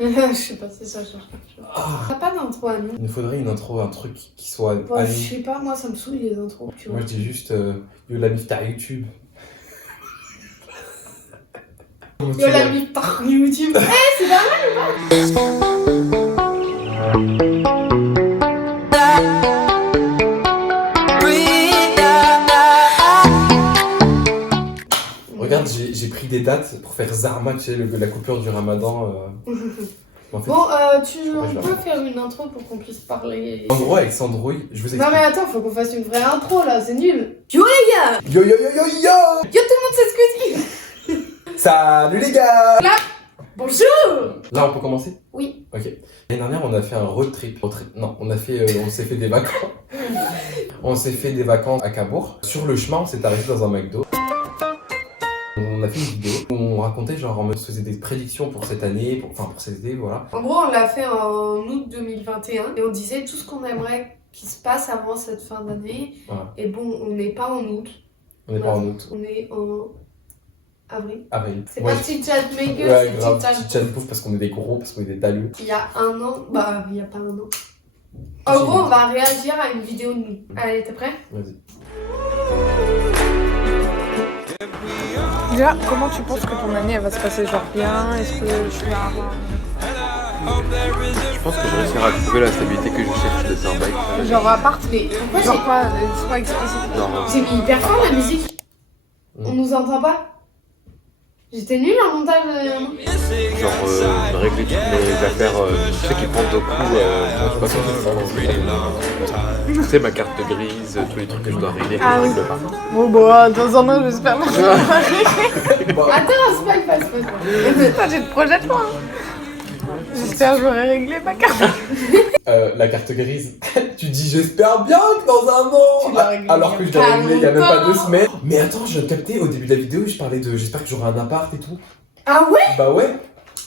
Je sais pas, c'est ça, je cherche quelque chose. T'as pas d'intro à nous? Il nous faudrait une intro, un truc qui soit Bon, je sais pas, moi ça me saoule les intros. Tu vois. Moi je dis juste yo la mif t'as YouTube. Yo la mif par YouTube. C'est pas mal ou pas? Regarde, j'ai pris des dates pour faire Zarma, tu sais, la coupure du Ramadan. En fait, bon, on peut faire une intro pour qu'on puisse parler. En gros, avec Sandrouille, je vous explique. Non mais attends, faut qu'on fasse une vraie intro là, c'est nul. Yo les gars! Yo yo yo yo yo! Yo tout le monde sait ce que c'est! Salut les gars! Là! Bonjour! Là, on peut commencer? Oui. Ok. L'année dernière, on a fait un road trip. Non, on s'est fait des vacances. On s'est fait des vacances à Cabourg. Sur le chemin, on s'est arrêté dans un McDo. On a fait une vidéo où on racontait, genre, on faisait des prédictions pour cette année, pour cet été, voilà. En gros, on l'a fait en août 2021 et on disait tout ce qu'on aimerait qu'il se passe avant cette fin d'année. Voilà. Et bon, on n'est pas en août. On n'est pas en août. On est en avril. Avril. C'est pas chit-chat maker, ouais, c'est grave, chit-chat. chit-chat pouf parce qu'on est des gros, parce qu'on est des dalus. Il y a un an, bah, il y a pas un an. En gros, on va réagir à une vidéo de nous. Allez, t'es prêt? Vas-y. Déjà, comment tu penses que ton année elle va se passer genre bien? Est-ce que tu vas avoir... Je pense que je réussirai à trouver la stabilité que je cherche de un bail. Genre appart, mais Pourquoi genre quoi? Sois explicite. Non, j'ai mis hyper fort la musique. On nous entend pas? J'étais nulle en montage. genre régler toutes mes affaires, tu sais qui prennent de coups, je sais pas comment tu sais ma carte grise, tous les trucs que je dois régler, Ah je oui. règle pas. Bon bah dans un an j'espère que Attends, c'est pas une face. j'ai de projet de moi. J'espère que j'aurai réglé ma carte. La carte grise. Tu dis j'espère bien que dans un Tu l'as an. réglé Alors que je l'ai il y a réglé il y a même pas longtemps. 2 semaines. Mais attends, je captais au début de la vidéo, je parlais de j'espère que j'aurai un appart et tout. Ah ouais? Bah ouais.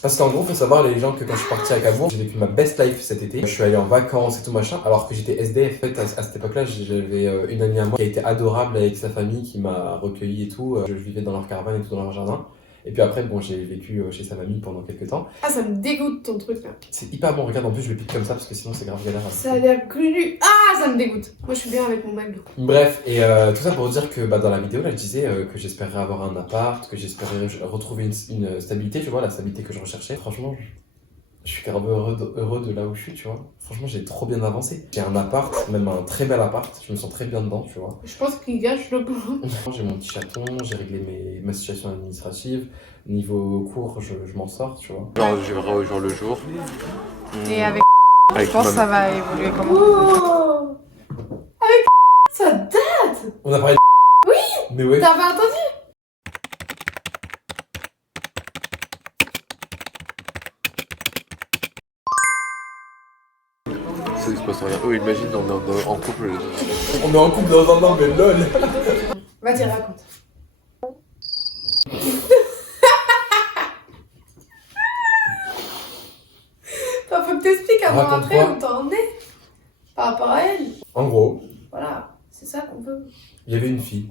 Parce qu'en gros, faut savoir les gens que quand je suis parti à Cabourg, j'ai vécu ma best life cet été. Je suis allé en vacances et tout machin, alors que j'étais SDF. En fait, à cette époque-là, j'avais une amie à moi qui a été adorable avec sa famille, qui m'a recueilli et tout. Je vivais dans leur caravane et tout dans leur jardin. Et puis après, bon, j'ai vécu chez sa mamie pendant quelques temps. Ah, ça me dégoûte ton truc là. C'est hyper bon, regarde, en plus je le pique comme ça parce que sinon c'est grave galère. Ça a l'air glu. Ah, ça me dégoûte. Moi, je suis bien avec mon McDo. Bref, et tout ça pour dire que bah, dans la vidéo, là, je disais que j'espérais avoir un appart, que j'espérais retrouver une stabilité, tu vois, la stabilité que je recherchais. Franchement, je suis grave heureux de là où je suis, tu vois. Franchement, j'ai trop bien avancé. J'ai un appart, même un très bel appart, je me sens très bien dedans, tu vois. Je pense qu'il gâche le plan. J'ai mon petit chaton, j'ai réglé ma situation administrative. Niveau cours, je m'en sors, tu vois. Genre je verrai au jour le jour. Et avec je Avec pense que ma- ça va évoluer comment? Oh, avec ça date. On a parlé de... Oui. Mais ouais. T'as pas entendu? Ça il se passe rien. Oh imagine on est en couple. On est en couple dans un an, mais lol. Vas-y, raconte. Attends, faut que t'expliques avant Raconte après quoi où t'en es par rapport à elle. En gros, Voilà, c'est ça qu'on veut. il y avait une fille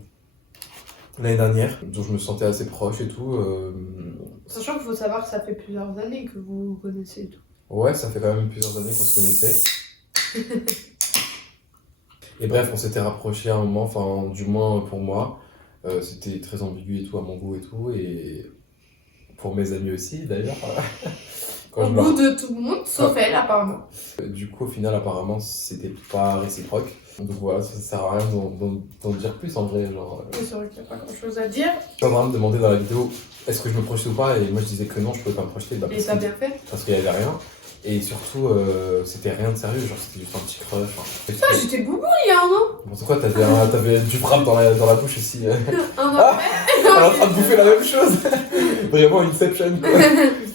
l'année dernière dont je me sentais assez proche et tout. Sachant qu'il faut savoir que ça fait plusieurs années que vous vous connaissez et tout. Ouais, ça fait quand même plusieurs années qu'on se connaissait. Et bref, on s'était rapprochés à un moment, enfin, du moins pour moi. C'était très ambigu et tout, à mon goût et tout. Et pour mes amis aussi, d'ailleurs. Quand Au je me- bout de tout le monde, sauf elle apparemment. Du coup, au final, apparemment, c'était pas réciproque. Donc voilà, ça sert à rien d'en dire plus en vrai. Genre, Oui, c'est vrai qu'il n'y a pas grand chose à dire. je suis en train de me demander dans la vidéo est-ce que je me projetais ou pas, et moi je disais que non, je pouvais pas me projeter. Bah, Et t'as bien fait. parce qu'il y avait rien. Et surtout, c'était rien de sérieux, genre c'était juste un petit crush. Putain, j'étais boubou il y a un an. Bon, c'est quoi, t'avais du frappe dans la bouche aussi. Un an Ah après. On est en train de bouffer la même chose. Vraiment Inception quoi.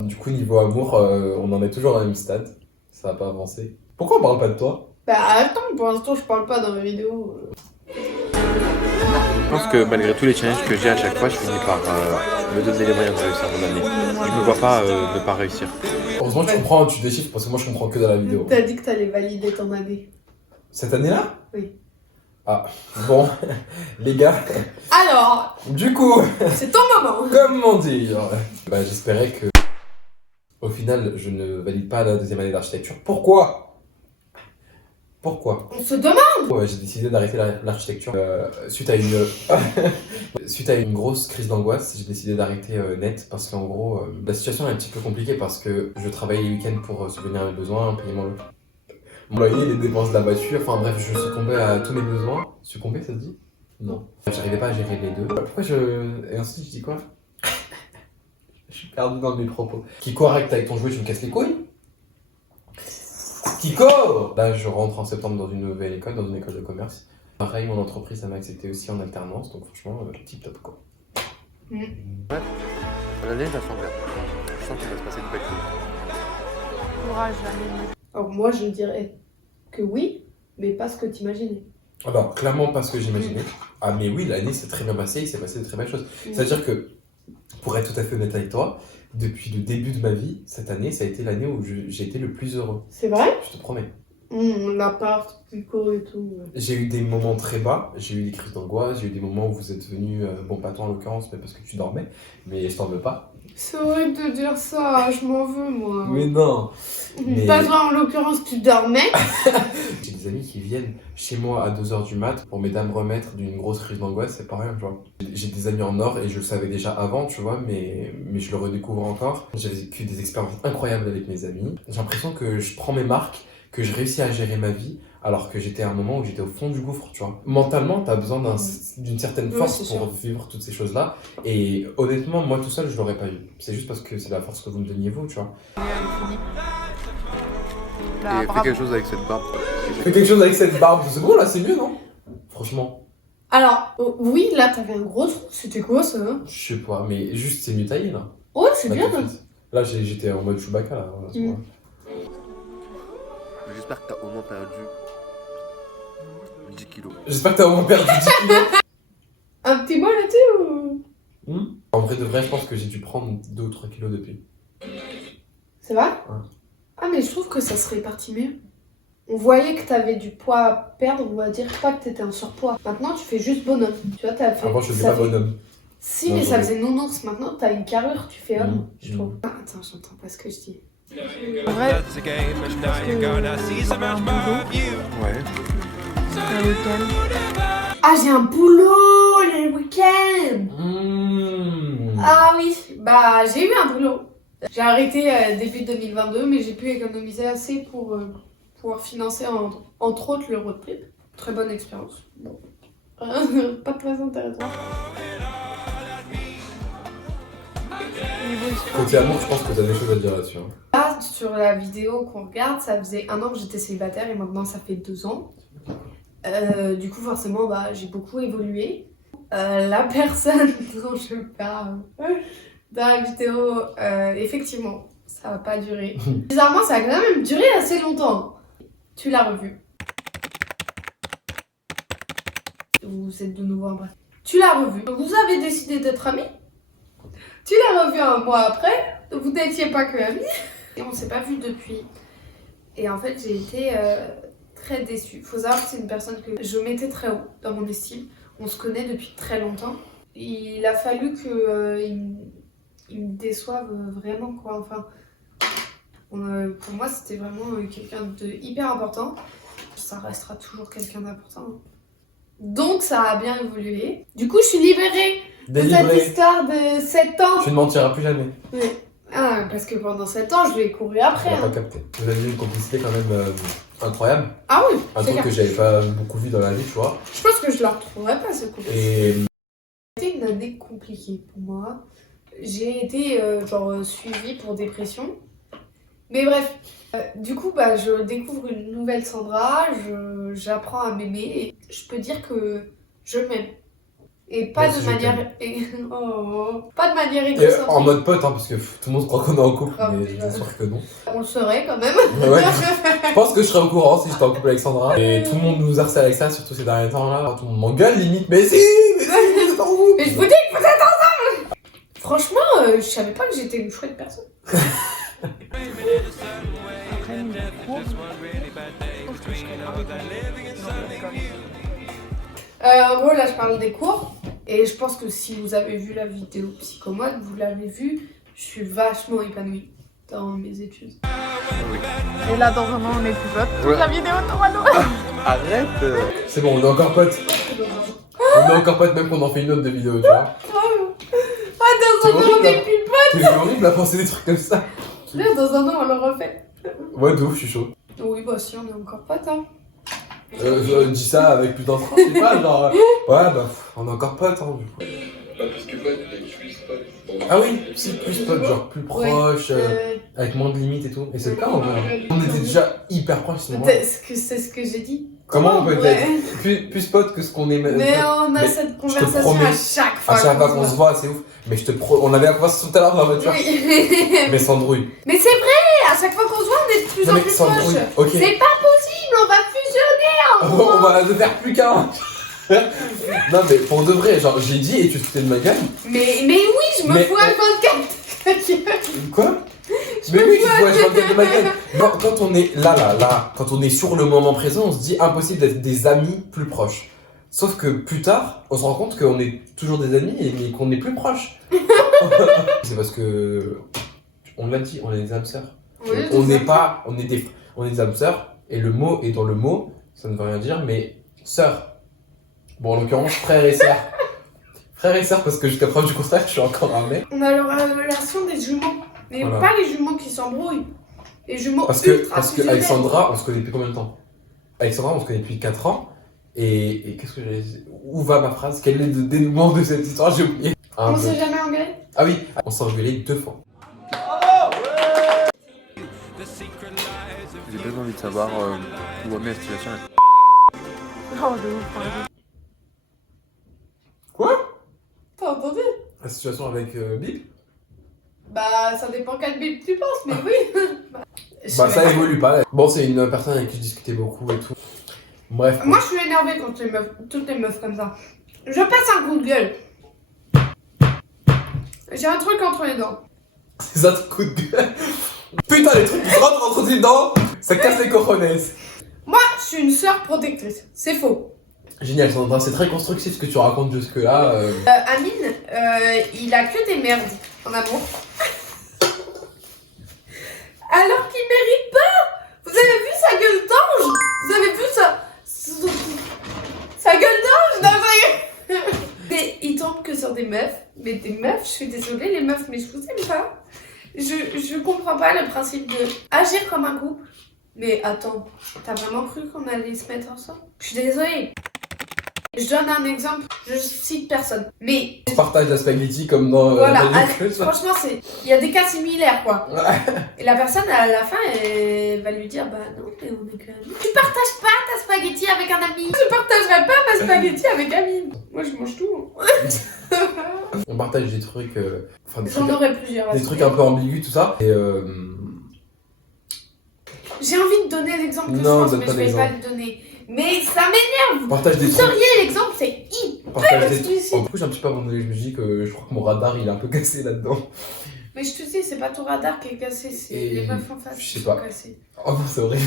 Du coup, niveau amour, on en est toujours à la même stade. Ça va pas avancer. Pourquoi on parle pas de toi? Bah attends, pour l'instant je parle pas dans mes vidéos. Je pense que malgré tous les challenges que j'ai à chaque fois, je finis par me donner les moyens de réussir mon année. Je me vois pas ne pas réussir. Heureusement que tu comprends, tu déchiffres parce que moi je comprends que dans la vidéo. T'as dit que t'allais valider ton année. Cette année-là? Oui. Ah, bon, les gars, Alors, du coup, c'est ton moment. comment dire? Bah, j'espérais que Au final, je ne valide pas la deuxième année d'architecture. Pourquoi? On se demande. Ouais, j'ai décidé d'arrêter l'architecture suite à une suite à une grosse crise d'angoisse. J'ai décidé d'arrêter net parce qu'en gros, la situation est un petit peu compliquée parce que je travaillais les week-ends pour subvenir à mes besoins, payer mon loyer, les dépenses de la voiture. Enfin bref, je succombais à tous mes besoins. Succomber, ça se dit? Non. J'arrivais pas à gérer les deux. Pourquoi Et ensuite, je dis quoi? Je suis perdu dans mes propos. Kiko, arrête avec ton jouet, tu me casses les couilles? Kiko! Là, je rentre en septembre dans une nouvelle école, dans une école de commerce. Pareil, mon entreprise, ça m'a accepté aussi en alternance, donc franchement, tip top quoi. L'année va s'en faire. Je sens qu'il va se passer de belles choses. Courage, l'année. Alors moi, je dirais que oui, mais pas ce que t'imaginais. Ah bah, clairement pas ce que j'imaginais. Ah mais oui, l'année s'est très bien passée, il s'est passé de très belles choses. C'est-à-dire que, pour être tout à fait honnête avec toi, depuis le début de ma vie, cette année, ça a été l'année où j'ai été le plus heureux. C'est vrai? Je te promets. Mon appart, Pico et tout. J'ai eu des moments très bas, j'ai eu des crises d'angoisse, j'ai eu des moments où vous êtes venus, bon pas toi en l'occurrence, mais parce que tu dormais, mais je t'en veux pas. C'est horrible de dire ça, je m'en veux moi. Mais non. Mais- Pas toi en l'occurrence, tu dormais. J'ai des amis qui viennent chez moi à 2h du mat pour m'aider à me remettre d'une grosse crise d'angoisse, c'est pas rien, tu vois. J'ai des amis en or et je le savais déjà avant, tu vois, mais je le redécouvre encore. J'ai vécu des expériences incroyables avec mes amis. J'ai l'impression que je prends mes marques, que je réussis à gérer ma vie, alors que j'étais à un moment où j'étais au fond du gouffre, tu vois. Mentalement, t'as besoin d'une certaine Oui, force c'est pour vivre toutes ces choses-là. Et honnêtement, moi tout seul, je l'aurais pas eu. C'est juste parce que c'est la force que vous me donniez vous, tu vois. Là, Et fais bravo. quelque chose avec cette barbe. Fais quelque chose avec cette barbe, c'est bon là, c'est mieux, non? Franchement, Alors, oui, là t'avais un gros trou, c'était quoi ça hein? je sais pas, mais juste c'est mieux taillé là. Ouais, c'est Là, bien. tout de suite. Là, j'étais en mode Chewbacca là. Voilà, c'est Mm. vrai. J'espère que t'as au moins perdu 10 kilos. J'espère que t'as au moins perdu 10 kilos. Un petit mot là-dessus ou... En vrai de vrai, je pense que j'ai dû prendre 2 ou 3 kilos depuis. C'est vrai? Ouais. Ah mais je trouve que ça se répartit mieux. On voyait que t'avais du poids à perdre, on va dire pas que t'étais en surpoids. Maintenant tu fais juste bonhomme. Tu vois, t'as fait... Avant, je faisais ça pas fait- bonhomme. Si, Non, mais ça j'aurais- faisait nounours. Maintenant t'as une carrure, tu fais homme, Mm. je trouve. Ah, attends, j'entends pas ce que je dis. En vrai, je pense que un boulot, Ouais. un week-end. Ah, j'ai un boulot le week-end. Mmh. Ah oui, bah j'ai eu un boulot. J'ai arrêté début 2022, mais j'ai pu économiser assez pour pouvoir financer entre autres le road trip. Très bonne expérience. Bon. Pas très intéressant. Niveau histoire, Côté amour, je pense que t'as des choses à dire là-dessus. Hein. Là, sur la vidéo qu'on regarde, ça faisait 1 an que j'étais célibataire et maintenant ça fait 2 ans. Du coup, forcément, bah, j'ai beaucoup évolué. La personne dont je parle dans la vidéo, effectivement, ça va pas durer. Bizarrement, ça a quand même duré assez longtemps. Tu l'as revu. Vous êtes de nouveau en bref. Tu l'as revu. Vous avez décidé d'être amis. Tu l'as revu 1 mois après. Vous n'étiez pas que amis. Et on s'est pas vu depuis. Et en fait, j'ai été très déçue. Faut savoir que c'est une personne que je mettais très haut dans mon estime. On se connaît depuis très longtemps. Il a fallu que il me déçoive vraiment, quoi. Enfin, pour moi, c'était vraiment quelqu'un de hyper important. Ça restera toujours quelqu'un d'important. Donc, ça a bien évolué. Du coup, je suis libérée de cette Délivré. histoire de 7 ans. Tu ne mentiras plus jamais. Ouais. Ah, parce que pendant 7 ans, je l'ai couru après. On l'a pas hein. capté. Vous avez eu une complicité quand même incroyable. Ah oui, Un c'est truc clair. que j'avais pas beaucoup vu dans la vie, tu vois. Je pense que je la retrouverai pas, ce couple. Et C'était une année compliquée pour moi. J'ai été suivie pour dépression. Mais bref, du coup, bah, je découvre une nouvelle Sandra, j'apprends à m'aimer et je peux dire que je m'aime. Et pas Moi aussi, de je manière... pas de manière Et égocentrique. en mode pote, hein, parce que tout le monde croit qu'on est en couple, Ah, mais oui, bien sûr que non. On le saurait quand même. Ouais, je pense que je serais au courant si j'étais en couple avec Sandra. Et tout le monde nous harcèle avec ça, surtout ces derniers temps-là. Tout le monde m'engueule limite, mais si, vous êtes en vous. Mais je vous dis que vous êtes ensemble. Franchement, je savais pas que j'étais une chouette personne. après, niveau cours, je pense que je serais avec En gros, là, je parle des cours. Et je pense que si vous avez vu la vidéo Psychomode, vous l'avez vu, je suis vachement épanouie. dans mes études. Et là, dans un an, on est plus potes. Ouais. La vidéo de Romano. Arrête. C'est bon, on est encore potes. On est encore potes même qu'on en fait une autre de vidéo, tu vois. Ah, dans un an, on est plus potes. C'est horrible à penser des trucs comme ça. Là, dans un an, on le refait. Ouais, de ouf, je suis chaud. Oui, bah si, on est encore potes, hein. Je dis ça avec plus d'entrain, je sais pas, genre. Ouais, bah, on est encore potes, hein, du coup. Pas plus que pote, mais plus pote. Ah oui, si, plus potes, genre plus proches, avec moins de limites et tout. Et c'est le cas en vrai. Hein. On était déjà hyper proches, sinon. C'est ce que j'ai dit. Comment on peut Ouais. être plus potes que ce qu'on est Mais on a mais cette je te conversation promets, à chaque fois. à chaque fois qu'on se voit, c'est ouf. Mais je te on avait la conversation tout à l'heure dans la voiture. Oui. Mais sans bruit. Mais c'est vrai, à chaque fois qu'on se voit, on est de plus Non, en mais plus sans proches. bruit, ok. C'est pas possible, on va fusionner en On va ne faire plus qu'un. Non mais pour de vrai, genre j'ai dit et tu te foutais de ma gueule. Mais oui, je me Mais- fous à 24. Quoi? Mais oui, tu te fous à de ma gueule. Non, quand on est là, quand on est sur le moment présent, on se dit impossible d'être des amis plus proches. Sauf que plus tard, on se rend compte qu'on est toujours des amis mais qu'on est plus proches. C'est parce que on l'a dit, on est des âmes sœurs. On n'est pas, on est des âmes sœurs et le mot est dans le mot, ça ne veut rien dire, mais sœurs. Bon, en l'occurrence, frères et sœurs. Frères et sœurs, parce que jusqu'à preuve du contraire, je suis encore un mec. On a la relation des jumeaux. Mais Voilà. pas les jumeaux qui s'embrouillent. Les jumeaux Parce que ultra fusionnels. Alexandra, on se connaît depuis combien de temps? Alexandra, on se connaît depuis 4 ans. Et qu'est-ce que j'allais dire? Où va ma phrase? Quel est le dénouement de cette histoire? J'ai oublié. On s'est jamais engueulé. Ah oui, on s'est engueulé 2 fois. J'ai bien envie de savoir où en est la situation. Oh, de ouf. hein. Quoi? T'as entendu? La situation avec Bip? Bah, ça dépend quel bip tu penses, mais oui. Bah ça évolue pas. Bon, c'est une personne avec qui je discutais beaucoup et tout. Bref. Moi, je suis énervée quand toutes les meufs comme ça. Je passe un coup de gueule. J'ai un truc entre les dents. C'est un coup de gueule. Putain, les trucs qui rentrent entre tes dents, ça casse les cojones. Moi, je suis une sœur protectrice. C'est faux. Génial, Sandra, c'est très constructif ce que tu racontes jusque-là. Amine, il a que des merdes en amour. Alors qu'il mérite pas. Vous avez vu sa gueule d'ange? Vous avez vu sa gueule d'ange? Non, mais il tombe que sur des meufs. Mais des meufs, je suis désolée les meufs, mais je vous aime pas. Je comprends pas le principe de agir comme un couple. Mais attends, t'as vraiment cru qu'on allait se mettre ensemble? Je suis désolée. Je donne un exemple, je cite personne. Mais On partage la spaghetti comme dans voilà, Magic Quest. franchement, il y a des cas similaires quoi. Et la personne à la fin, elle va lui dire bah non, mais on est que amis. Tu partages pas ta spaghetti avec un ami. Je partagerai pas ma spaghetti avec Amine. Moi je mange tout. On partage des trucs, enfin J'en aurais plusieurs. des trucs un peu ambigus, tout ça. Et J'ai envie de donner l'exemple que je Non, pense, donne mais pas je vais d'exemple. pas le donner. Mais ça m'énerve. on partage des Vous trucs. seriez l'exemple, c'est On partage des explicite. trucs. Du coup, j'ai un petit peu abandonné. Je me dis que je crois que mon radar il est un peu cassé là-dedans. Mais je te dis, c'est pas ton radar qui est cassé, c'est Et les meufs en face je sais qui sont pas. cassées. Oh, c'est horrible.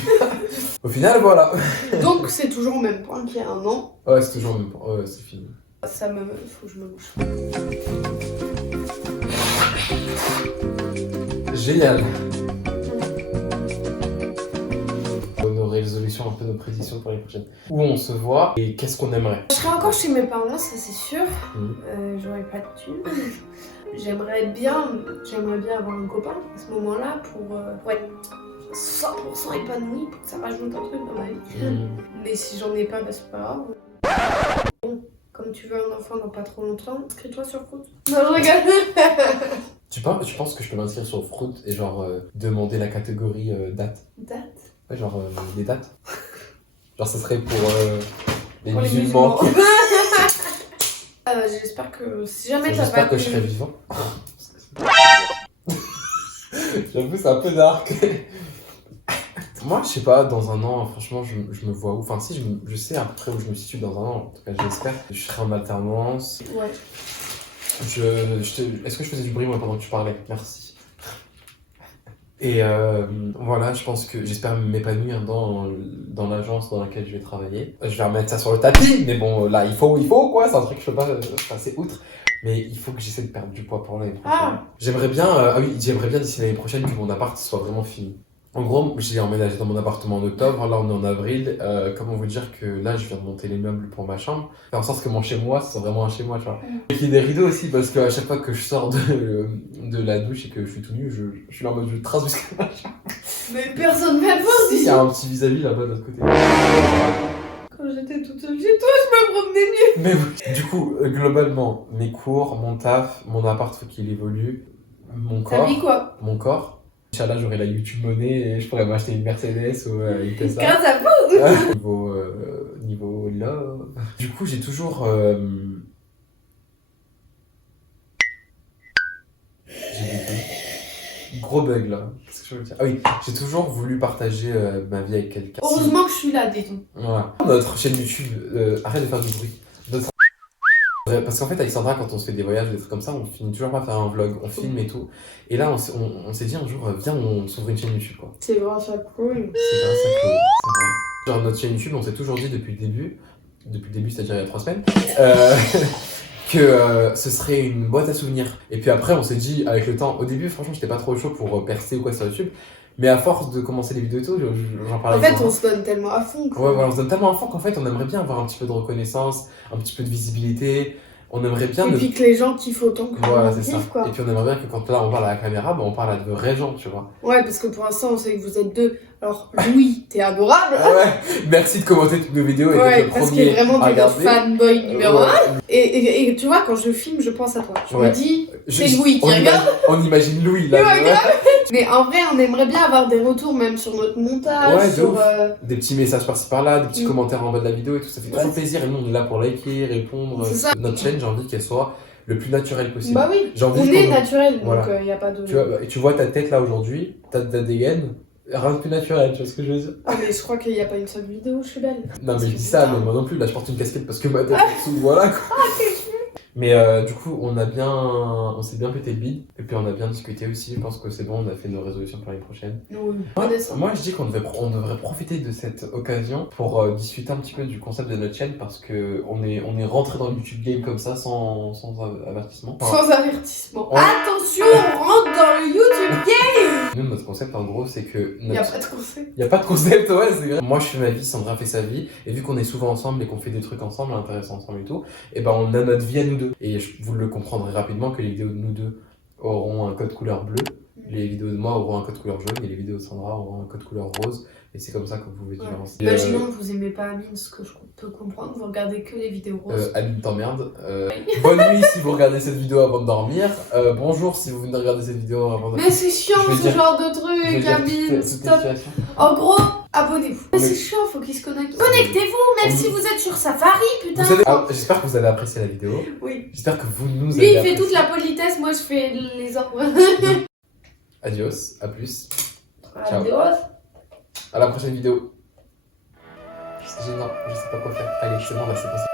Au final, voilà. Donc c'est toujours au même point qu'il y a un an. Ouais, c'est toujours le même point. Ouais, c'est fini. Ça me... faut que je me bouge. Génial. Nos résolutions, un peu nos prédictions pour les prochaines. Où on se voit et qu'est-ce qu'on aimerait. Je serai encore chez mes parents, ça c'est sûr. Mhm. J'aurais pas de thunes. J'aimerais bien avoir un copain à ce moment-là pour être 100% épanoui, pour que ça rajoute un truc dans ma vie. Mhm. Mais si j'en ai pas, bah c'est pas grave. Bon, comme tu veux un enfant dans pas trop longtemps, inscris-toi sur Fruit. Non, je rigole. Tu penses que je peux m'inscrire sur Fruit et genre demander la catégorie date? Date. Ouais, genre des dates. Genre ça serait pour les Pour les musulmans. musulmans. J'espère que si jamais t'as J'espère pas que je serai vivant. J'avoue, c'est un peu dark. Moi, je sais pas, dans un an, franchement, je me vois où. Enfin, si, je sais à peu près où je me situe dans un an. En tout cas, j'espère. Je serai en alternance. Ouais. Est-ce que je faisais du bruit, moi, pendant que tu parlais? Merci. Et voilà, je pense que j'espère m'épanouir dans l'agence dans laquelle je vais travailler. Je vais remettre ça sur le tapis, mais bon, là, il faut quoi, c'est un truc que je peux pas passer outre. Mais il faut que j'essaie de perdre du poids pour l'année prochaine. Ah. J'aimerais bien d'ici l'année prochaine que mon appart soit vraiment fini. En gros, j'ai emménagé dans mon appartement en octobre, là on est en avril. Comment vous dire que là je viens de monter les meubles pour ma chambre. Faire en sorte que mon chez-moi, ce soit vraiment un chez-moi, tu vois. Et qu'il y ait des rideaux aussi, parce qu'à chaque fois que je sors de la douche et que je suis tout nu, je suis là en mode je trace jusqu'à ma chambre. Mais personne ne va le voir Il d'ici. y a un petit vis-à-vis là-bas de l'autre côté. Quand j'étais toute seule chez toi, je me promenais mieux. Mais oui. Du coup, globalement, mes cours, mon taf, mon appart, faut qu'il évolue. Mon T'as corps. mis quoi? Mon corps. Inch'Allah, j'aurai la YouTube monnaie et je pourrais m'acheter une Mercedes ou une Tesla. Grâce à vous. Niveau love. Du coup, j'ai toujours. J'ai bugué. Gros bug là. Qu'est-ce que je veux dire? Ah oui, j'ai toujours voulu partager ma vie avec quelqu'un. Heureusement que je suis là, dis-donc. Voilà. Notre chaîne YouTube, arrête de faire du bruit. Parce qu'en fait, Alexandra, quand on se fait des voyages, des trucs comme ça, on finit toujours par faire un vlog, on filme et tout. Et là, on s'est dit un jour, viens, on s'ouvre une chaîne YouTube, quoi. C'est vraiment ça cool. C'est grâce à Chloé, c'est vrai. Genre, notre chaîne YouTube, on s'est toujours dit depuis le début, c'est-à-dire il y a 3 semaines, que ce serait une boîte à souvenirs. Et puis après, on s'est dit, avec le temps, au début, franchement, j'étais pas trop chaud pour percer ou quoi sur YouTube. Mais à force de commencer les vidéos et tout, j'en parlais. En fait, avec on moi. se donne tellement à fond. Quoi. Ouais, voilà, on se donne tellement à fond qu'en fait, on aimerait bien avoir un petit peu de reconnaissance, un petit peu de visibilité. On aimerait bien. Et puis que les gens kiffent autant que voilà, nous c'est ça. kiffent, quoi. Et puis on aimerait bien que quand là on parle à la caméra, bah, on parle à de vrais gens, tu vois. Ouais, parce que pour l'instant, on sait que vous êtes deux. Alors, Louis, t'es adorable. Ouais, merci de commenter toutes nos vidéos et Ouais, d'être le parce qu'il est premier vraiment à de notre regarder. fanboy numéro Ouais. 1. Et tu vois, quand je filme, je pense à toi. Je Ouais. me dis, c'est Juste, Louis qui regarde. on imagine Louis là. Ouais, grave. Mais en vrai, on aimerait bien avoir des retours, même sur notre montage, Ouais, de sur... ouf. Des petits messages par-ci par-là, des petits Mm. commentaires en bas de la vidéo et tout, ça fait Ouais. toujours plaisir. Et nous on est là pour liker, répondre. C'est ça. Notre chaîne, j'ai envie qu'elle soit le plus naturelle possible. Bah oui, J'ai envie on qu'on- est naturel, donc Voilà. y a pas de... Tu vois ta tête là aujourd'hui, ta dégaine, rien de plus naturel, tu vois ce que je veux dire? Ah mais je crois qu'il y a pas une seule vidéo, je suis belle. Non mais je dis ça, mais moi non plus, là je porte une casquette parce que ma tête est dessous, voilà quoi. Mais du coup, on s'est bien pété le bide, et puis on a bien discuté aussi, je pense que c'est bon, on a fait nos résolutions pour l'année prochaine. Oui, Moi je dis qu'on devrait profiter de cette occasion pour discuter un petit peu du concept de notre chaîne, parce que on est rentré dans le YouTube game comme ça, sans avertissement. Enfin, Sans avertissement. Ouais. Attention, on rentre dans le YouTube game. nous, notre concept en gros, c'est que... Y a pas de conseil. Y a pas de concept, ouais, c'est vrai. Moi, je fais ma vie, Sandra fait sa vie. Et vu qu'on est souvent ensemble et qu'on fait des trucs ensemble, intéressants ensemble et tout, et ben on a notre vie à nous deux. Et vous le comprendrez rapidement que les vidéos de nous deux auront un code couleur bleu, les vidéos de moi auront un code couleur jaune, et les vidéos de Sandra auront un code couleur rose. Et c'est comme ça que vous pouvez différencier. Imaginons que vous aimez pas Amine, ce que je peux comprendre, vous regardez que les vidéos roses. Aline t'emmerde. Bonne nuit si vous regardez cette vidéo avant de dormir. Bonjour si vous venez de regarder cette vidéo avant de dormir. Mais c'est chiant Je vais ce dire- genre de Je vais truc, dire Amine, toutes les stop. situations. En gros, abonnez-vous. Mais Mais- c'est chiant, faut qu'ils se connectent. Connectez-vous, même On- si vous êtes sur Safari, putain. Vous savez, j'espère que vous avez apprécié la vidéo. Oui. J'espère que vous nous Lui, avez il fait apprécié. toute la politesse, moi je fais les ordres. Adios, à plus. Ciao. À la prochaine vidéo. C'est gênant, je sais pas quoi faire. Allez, c'est bon, là c'est passé.